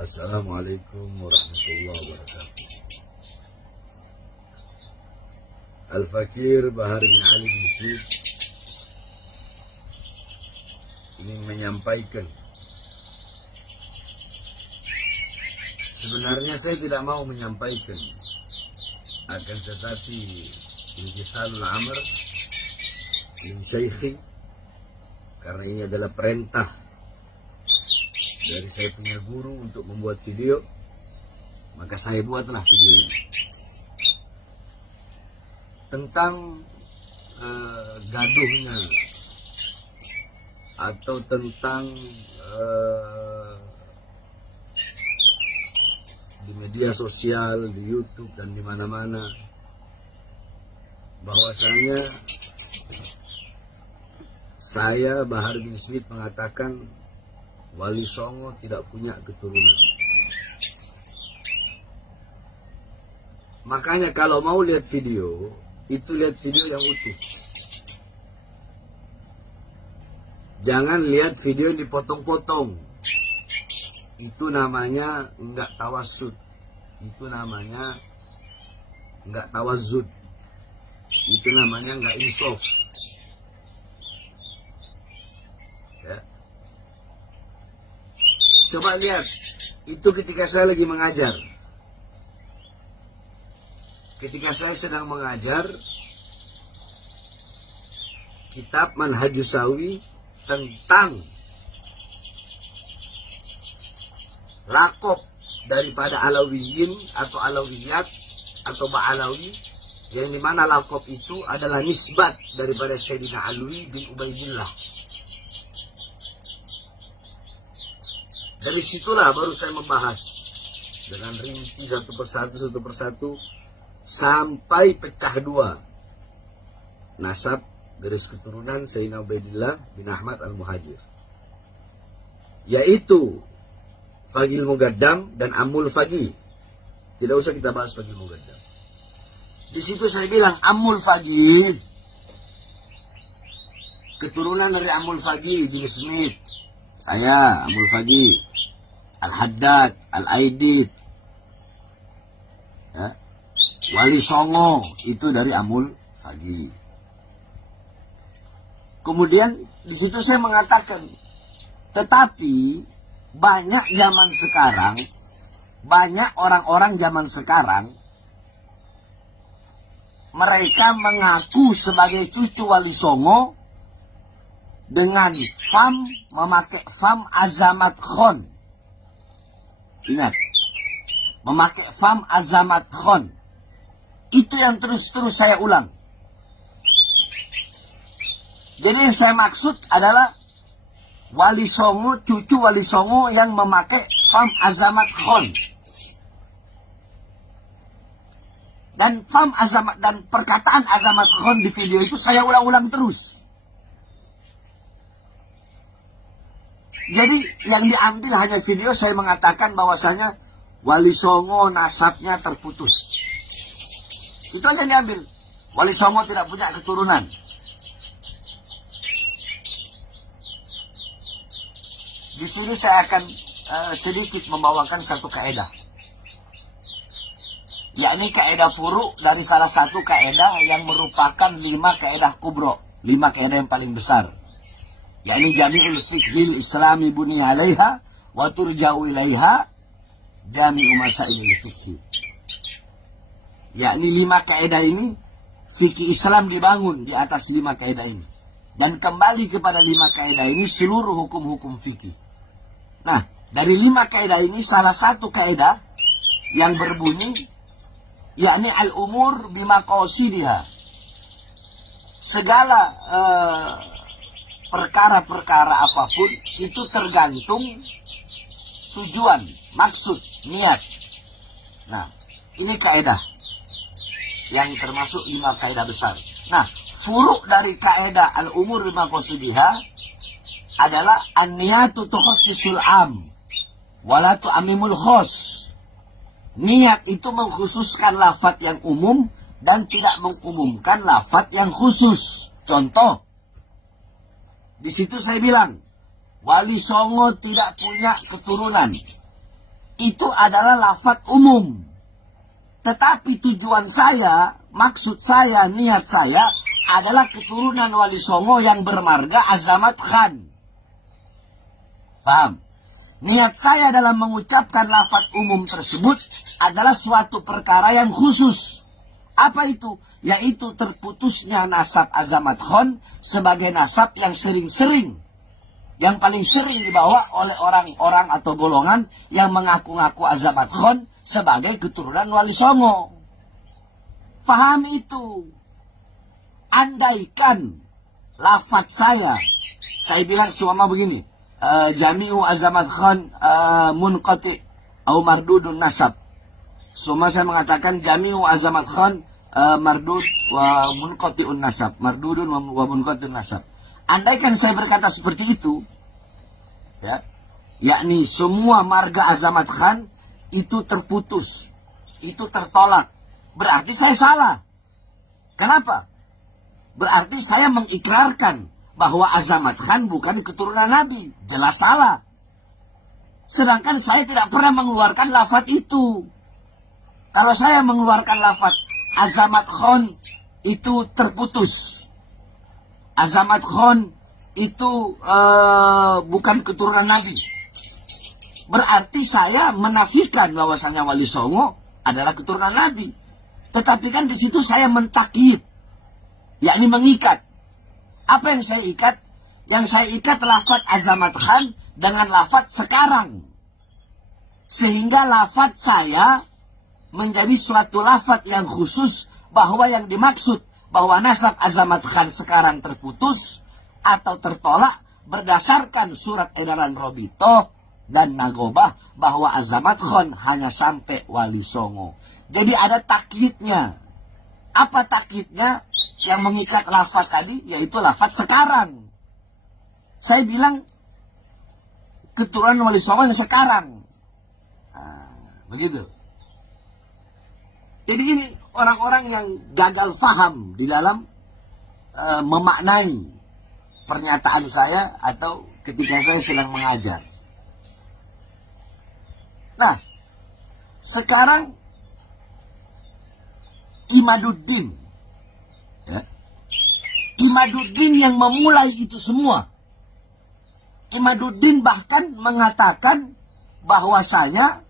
Assalamualaikum warahmatullahi wabarakatuh. Al-Fakir Bahar bin Ali bin Smith ingin menyampaikan, sebenarnya saya tidak mau menyampaikan, akan tetapi Intisalul Amr min Syekhi, karena ini adalah perintah dari saya punya guru untuk membuat video, maka saya buatlah video ini tentang gaduhnya atau tentang di media sosial, di YouTube dan di mana-mana, bahwasanya saya Bahar bin Smith mengatakan Wali Songo tidak punya keturunan. Makanya kalau mau lihat video, itu lihat video yang utuh. Jangan lihat video yang dipotong-potong. Itu namanya enggak tawasud. Itu namanya enggak tawazud. Itu namanya enggak insaf. Ya. Coba lihat, itu ketika saya lagi mengajar. Ketika saya sedang mengajar kitab Manhajus Sawi tentang lakop daripada Alawiyin atau Alawiyat atau Ba'alawi, yang dimana lakop itu adalah nisbat daripada Sayyidina Alwi bin Ubaidillah. Dari situlah baru saya membahas dengan rinci satu persatu sampai pecah dua nasab garis keturunan Sayyidina Ubaidillah bin Ahmad al-Muhajir, yaitu Fagil Mugaddam dan Amul Fagi. Tidak usah kita bahas Fagil Mugaddam. Di situ saya bilang Amul Fagi keturunan dari Amul Fagi bin Smith. Saya Amul Fagi, Al-Haddad, Al-Aidid, ya. Wali Songo itu dari Amul Fagi. Kemudian di situ saya mengatakan, tetapi banyak zaman sekarang, banyak orang-orang zaman sekarang, mereka mengaku sebagai cucu Wali Songo dengan memakai fam Azamat Khon. Ingat, memakai fam Azamat Khon. Itu yang terus-terus saya ulang. Jadi yang saya maksud adalah Wali Songo, cucu Wali Songo yang memakai fam Azamat Khon. Dan fam Azamat dan perkataan Azamat Khon di video itu saya ulang-ulang terus. Jadi yang diambil hanya video saya mengatakan bahwasanya Wali Songo nasabnya terputus. Itu aja yang diambil. Wali Songo tidak punya keturunan. Di sini saya akan sedikit membawakan satu kaidah. Yakni kaidah furu dari salah satu kaidah yang merupakan 5 kaidah kubro. 5 kaidah yang paling besar. Yakni jami'ul fiqhil islami buni alaiha wa turja'u ilaiha jami'u masailil fiqhi. Yakni 5 kaidah ini, fikih Islam dibangun di atas 5 kaidah ini. Dan kembali kepada 5 kaidah ini seluruh hukum-hukum fikih. Nah, dari 5 kaidah ini salah satu kaidah yang berbunyi, yakni al-umur bimaqasidiha. Segala perkara-perkara apapun itu tergantung tujuan, maksud, niat. Nah, ini kaidah yang termasuk 5 kaidah besar. Nah, furuk dari kaidah al-umur bimaqasidiha adalah an-niyatu tukhassisul am wala tu'ammimul khos. Niat itu mengkhususkan lafaz yang umum dan tidak mengumumkan lafaz yang khusus. Contoh, di situ saya bilang Wali Songo tidak punya keturunan. itu adalah lafaz umum. Tetapi tujuan saya, maksud saya, niat saya adalah keturunan Wali Songo yang bermarga Azamat Khan. Paham? Niat saya dalam mengucapkan lafaz umum tersebut adalah suatu perkara yang khusus. Apa itu? Yaitu terputusnya nasab Azamat Khan sebagai nasab yang sering-sering, yang paling sering dibawa oleh orang-orang atau golongan yang mengaku-ngaku Azamat Khan sebagai keturunan Wali Songo. Paham itu. Andaikan lafaz saya bilang cuma begini, Jami'u Azamat Khan munqati atau mardudun nasab. Semua saya mengatakan Jami'u Azamat Khan mardud wa munqati'un nasab. Mardudun wa munqati'un nasab. Andaikan saya berkata seperti itu, ya, yakni semua marga Azamat Khan itu terputus, itu tertolak, berarti saya salah. Kenapa? Berarti saya mengikrarkan bahwa Azamat Khan bukan keturunan Nabi. Jelas salah. Sedangkan saya tidak pernah mengeluarkan lafaz itu. Kalau saya mengeluarkan lafaz Azamat Khan itu terputus, Azamat Khan itu bukan keturunan Nabi, berarti saya menafikan bahwasanya Wali Songo adalah keturunan Nabi. Tetapi kan di situ saya mentakyid, yakni mengikat. Apa yang saya ikat? Yang saya ikat lafaz Azamat Khan dengan lafaz sekarang. Sehingga lafaz saya menjadi suatu lafaz yang khusus, bahwa yang dimaksud bahwa nasab Azamat Khan sekarang terputus atau tertolak berdasarkan surat edaran Robito dan Nagobah bahwa Azamat Khan hanya sampai Wali Songo. Jadi ada takyidnya. Apa takyidnya yang mengikat lafaz tadi? Yaitu lafaz sekarang. Saya bilang keturunan Wali Songo yang sekarang. Nah, begitu. Jadi ini orang-orang yang gagal faham di dalam memaknai pernyataan saya atau ketika saya sedang mengajar. Nah, sekarang Imaduddin, ya, Imaduddin yang memulai itu semua. Imaduddin bahkan mengatakan bahwasanya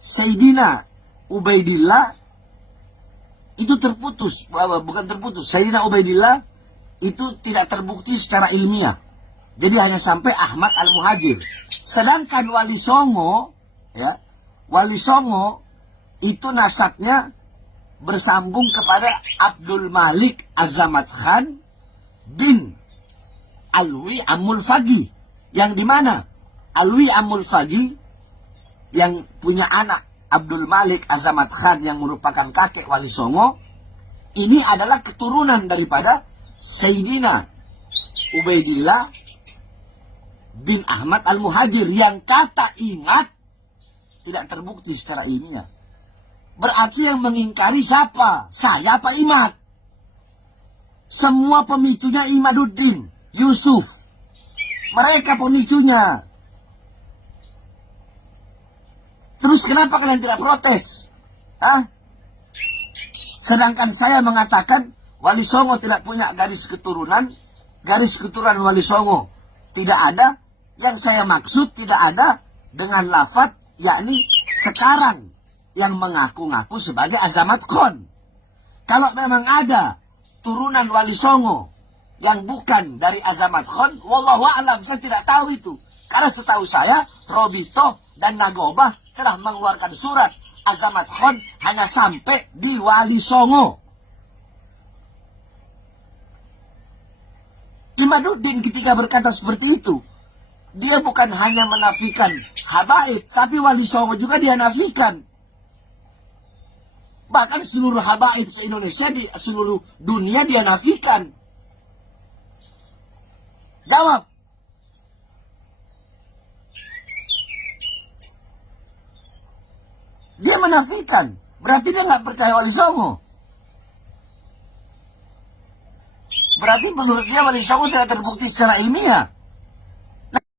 Sayyidina Ubaidillah itu terputus, bukan terputus. Sayyidina Ubaidillah itu tidak terbukti secara ilmiah. Jadi hanya sampai Ahmad Al-Muhajir. Sedangkan Wali Songo, ya, Wali Songo itu nasabnya bersambung kepada Abdul Malik Azamat Khan bin Alwi Amul Fagi, yang dimana Alwi Amul Fagi yang punya anak Abdul Malik Azamat Khan yang merupakan kakek Wali Songo, ini adalah keturunan daripada Sayyidina Ubaidillah bin Ahmad Al-Muhajir, yang kata ingat tidak terbukti secara ilmiah. Berarti yang mengingkari siapa? Saya apa Imad? Semua pemicunya Imaduddin, Yusuf. Mereka pemicunya. Terus kenapa kalian tidak protes? Hah? Sedangkan saya mengatakan Wali Songo tidak punya garis keturunan Wali Songo tidak ada. Yang saya maksud tidak ada dengan lafaz yakni sekarang yang mengaku-ngaku sebagai Azamat Khan. Kalau memang ada turunan Wali Songo yang bukan dari Azamat Khan, wallahu a'lam, saya tidak tahu itu. Karena setahu saya Robito dan Nagobah telah mengeluarkan surat Azamat Khan hanya sampai di Wali Songo. Imaduddin ketika berkata seperti itu, dia bukan hanya menafikan habaib, tapi Wali Songo juga dia nafikan. Bahkan seluruh habaib se-Indonesia, di seluruh dunia dia nafikan. Jawab. Dia menafikan. Berarti dia nggak percaya Wali Songo. Berarti menurut dia Wali Songo tidak terbukti secara ilmiah.